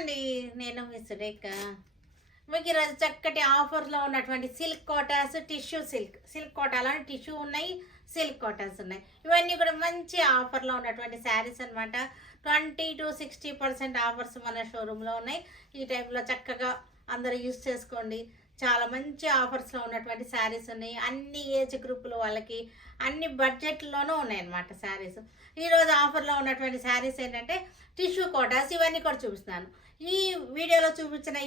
అండి. నేను మీ సురేఖ. మీకు ఈరోజు చక్కటి ఆఫర్లో ఉన్నటువంటి సిల్క్ కోటాస్, టిష్యూ సిల్క్ కోటాలని టిష్యూ ఉన్నాయి, సిల్క్ కోటాస్ ఉన్నాయి. ఇవన్నీ కూడా మంచి ఆఫర్లో ఉన్నటువంటి శారీస్ అనమాట. 20 to 60% ఆఫర్స్ మన షోరూంలో ఉన్నాయి. ఈ టైంలో చక్కగా అందరూ యూస్ చేసుకోండి. చాలా మంచి ఆఫర్స్లో ఉన్నటువంటి శారీస్ ఉన్నాయి. అన్ని ఏజ్ గ్రూపుల వాళ్ళకి, అన్ని బడ్జెట్లోనూ ఉన్నాయన్నమాట శారీస్. ఈరోజు ఆఫర్లో ఉన్నటువంటి శారీస్ ఏంటంటే టిష్యూ కోటాస్. ఇవన్నీ కూడా చూపిస్తున్నాను. ఈ వీడియోలో చూపించిన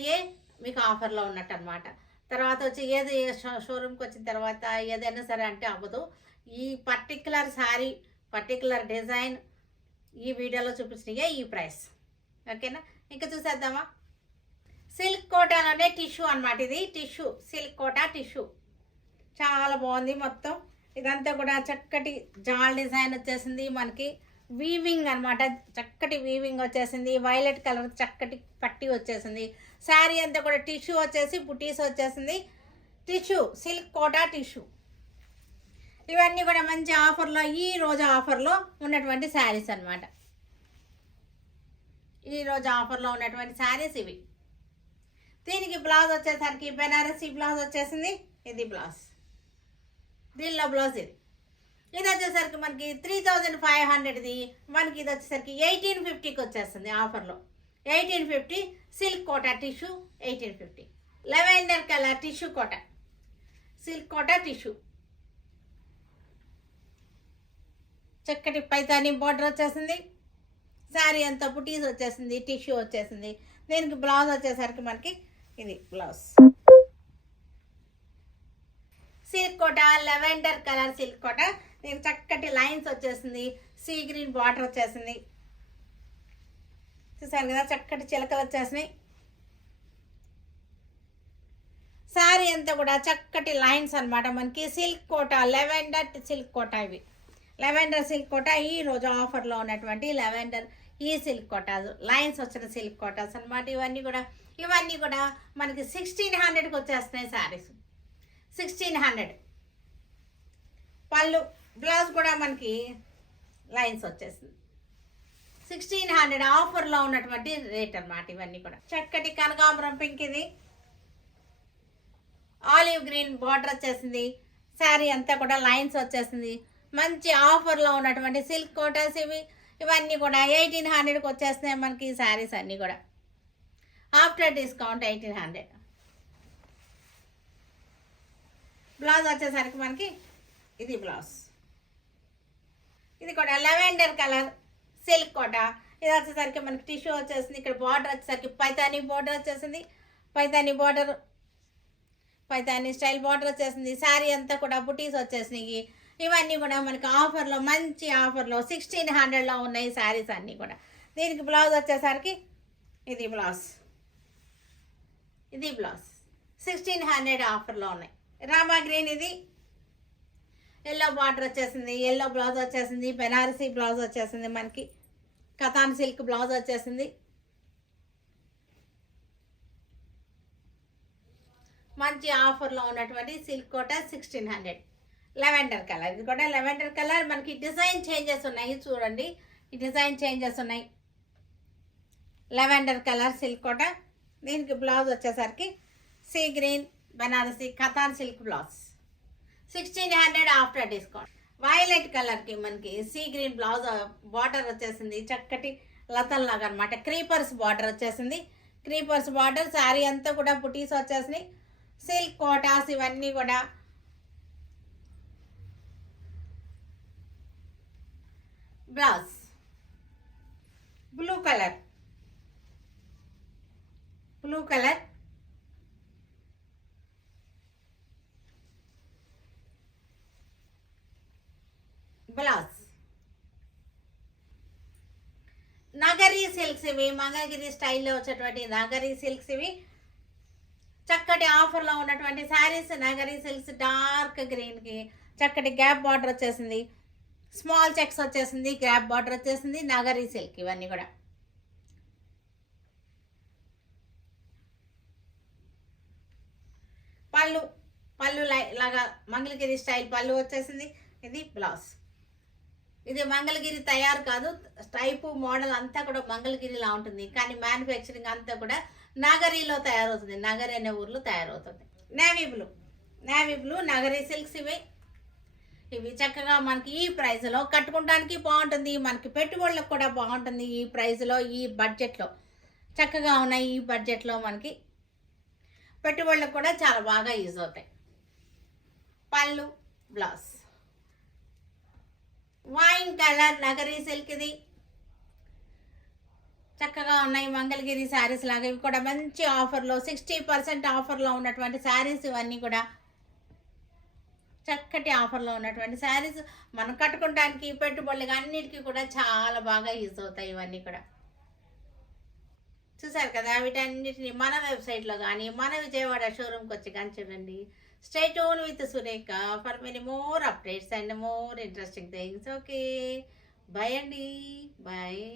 మీకు ఆఫర్లో ఉన్నట్టు అనమాట. తర్వాత వచ్చి ఏది షోరూమ్కి వచ్చిన తర్వాత ఏదైనా సరే అంటే అవ్వదు. ఈ పర్టికులర్ శారీ, పర్టికులర్ డిజైన్ ఈ వీడియోలో చూపించిన ఈ ప్రైస్. ఓకేనా, ఇంకా చూసేద్దామా. సిల్క్ కోటాలోనే టిష్యూ అనమాట. ఇది టిష్యూ, సిల్క్ కోటా టిష్యూ. చాలా బాగుంది. మొత్తం ఇదంతా కూడా చక్కటి జాల్ డిజైన్ వచ్చేసింది. మనకి వీవింగ్ అనమాట, చక్కటి వీవింగ్ వచ్చేసింది. వైలెట్ కలర్ చక్కటి పట్టి వచ్చేసింది. శారీ అంతా కూడా టిష్యూ వచ్చేసి బుటీస్ వచ్చేసింది. Tissue, silk Kota tissue. ఇవన్నీ కూడా మంచి ఆఫర్లో, ఈ రోజు ఆఫర్లో ఉన్నటువంటి శారీస్ అనమాట. ఈరోజు ఆఫర్లో ఉన్నటువంటి శారీస్ ఇవి. దీనికి బ్లౌజ్ వచ్చేసరికి బెనారసీ బ్లౌజ్ వచ్చేసింది. ఇది బ్లౌజ్, దీనిలో బ్లౌజ్ ఇది వచ్చేసరికి మనకి 3500ది. మనకి ఇది వచ్చేసరికి 1850కి వచ్చేస్తుంది ఆఫర్లో. 1850 silk Kota tissue. 1850 lavender colour tissue Kota, silk Kota tissue. చక్కటి పైతాని బార్డర్ వచ్చేసింది. శారీ అంతా బుటీస్ వచ్చేసింది, టిష్యూ వచ్చేసింది. దీనికి బ్లౌజ్ వచ్చేసరికి మనకి ఇది blouse. Silk Kota, lavender colour silk Kota. దీనికి చక్కటి లైన్స్ వచ్చేసింది. సీ గ్రీన్ బార్డర్ వచ్చేసింది. చూసాను కదా, చక్కటి చిలకలు వచ్చేసినాయి. శారీ అంతా కూడా చక్కటి లైన్స్ అనమాట. మనకి silk Kota, lavender silk Kota. ఇవి లెవెండర్ సిల్క్ కోటా. ఈ రోజు ఆఫర్లో ఉన్నటువంటి లెవెండర్ ఈ సిల్క్ కోటాస్, లైన్స్ వచ్చిన సిల్క్ కోటాస్ అనమాట. ఇవన్నీ కూడా మనకి 1600కి వచ్చేస్తున్నాయి శారీస్. 1600. పళ్ళు, బ్లౌజ్ కూడా మనకి లైన్స్ వచ్చేసింది. 1600 ఆఫర్లో ఉన్నటువంటి రేట్ అనమాట. ఇవన్నీ కూడా చక్కటి కనకాంబరం పింక్. ఇది ఆలివ్ గ్రీన్ బార్డర్ వచ్చేసింది. శారీ అంతా కూడా లైన్స్ వచ్చేసింది. మంచి ఆఫర్లో ఉన్నటువంటి సిల్క్ కోటాస్ ఇవన్నీ కూడా 1800కి వచ్చేస్తున్నాయి మనకి ఈ శారీస్ అన్నీ కూడా. After discount 1800. బ్లౌజ్ వచ్చేసరికి మనకి ఇది బ్లౌజ్. ఇది కూడా లెవెండర్ కలర్ సిల్క్ కోటా. ఇది వచ్చేసరికి మనకి టిష్యూ వచ్చేసింది. ఇక్కడ బార్డర్ వచ్చేసరికి పైతానీ బార్డర్ వచ్చేసింది. పైతానీ స్టైల్ బార్డర్ వచ్చేసింది. శారీ అంతా కూడా బుటీస్ వచ్చేసినాయి. ఇవన్నీ కూడా మనకి ఆఫర్లో, మంచి ఆఫర్లో 1600లో ఉన్నాయి శారీస్ అన్నీ కూడా. దీనికి బ్లౌజ్ వచ్చేసరికి ఇది బ్లౌజ్. 1600 ఆఫర్లో ఉన్నాయి. రామా గ్రీన్. ఇది ఎల్లో బార్డర్ వచ్చేసింది. ఎల్లో బ్లౌజ్ వచ్చేసింది. బెనారసీ బ్లౌజ్ వచ్చేసింది. మనకి కథాన్ సిల్క్ బ్లౌజ్ వచ్చేసింది. మంచి ఆఫర్లో ఉన్నటువంటి సిల్క్ కోటా 1600. Lavender colour. ఇది కూడా లెవెండర్ కలర్. మనకి డిజైన్ చేంజెస్ ఉన్నాయి చూడండి. ఈ డిజైన్ చేంజెస్ ఉన్నాయి. Lavender colour silk Kota. దీనికి బ్లౌజ్ వచ్చేసరికి sea green Banarasi Katan silk blouse. 1600 after discount. Violet కలర్కి మనకి సీ గ్రీన్ బ్లౌజ్ బార్డర్ వచ్చేసింది. చక్కటి లతల్లాగా అనమాట. క్రీపర్స్ బార్డర్ వచ్చేసింది. Creepers border. శారీ అంతా కూడా బుటీస్ వచ్చేసినాయి. సిల్క్ కోటాస్ ఇవన్నీ కూడా. Blouse blue colour blouse. Nagari silks ఇవి, మంగళగిరి స్టైల్లో వచ్చేటువంటి నగరీ సిల్క్స్ ఇవి. చక్కటి ఆఫర్లో ఉన్నటువంటి శారీస్. నగరీ సిల్క్స్ డార్క్ గ్రీన్కి చక్కటి గ్యాప్ బార్డర్ వచ్చేసింది. స్మాల్ చెక్స్ వచ్చేసింది. గ్యాప్ బార్డర్ వచ్చేసింది. నగరీ సిల్క్ ఇవన్నీ కూడా. పళ్ళు లాగా మంగళగిరి స్టైల్ పళ్ళు వచ్చేసింది. ఇది బ్లౌజ్. ఇది మంగళగిరి తయారు కాదు, టైపు మోడల్ అంతా కూడా మంగళగిరిలా ఉంటుంది, కానీ మ్యానుఫ్యాక్చరింగ్ అంతా కూడా నగరిలో తయారవుతుంది. నగరి అనే ఊర్లో తయారవుతుంది. నేవీ బ్లూ నగరి సిల్క్స్ ఇవి చక్కగా మనకి ఈ ప్రైస్లో కట్టుకోవడానికి బాగుంటుంది, మనకి పెట్టుబడులకు కూడా బాగుంటుంది. ఈ ప్రైస్లో ఈ బడ్జెట్లో చక్కగా ఉన్నాయి. ఈ బడ్జెట్లో మనకి పెట్టుబడులకు కూడా చాలా బాగా యూజ్ అవుతాయి. పళ్ళు బ్లౌజ్ వైన్ కలర్ నగరీ సిల్క్ ఇది చక్కగా ఉన్నాయి. మంగళగిరి శారీస్ లాగా ఇవి కూడా మంచి ఆఫర్లో 60% ఆఫర్లో ఉన్నటువంటి శారీస్. ఇవన్నీ కూడా చక్కటి ఆఫర్లో ఉన్నటువంటి శారీస్ మనం కట్టుకోవడానికి పెట్టుబడులకి అన్నిటికీ కూడా చాలా బాగా యూజ్ అవుతాయి. ఇవన్నీ కూడా చూసారు కదా. వీటన్నిటిని మన వెబ్సైట్లో కానీ మన విజయవాడ షోరూమ్కి వచ్చి కానీ చూడండి. Stay tune with Surekha for many more updates and more interesting things. Okay, bye అండి, బాయ్.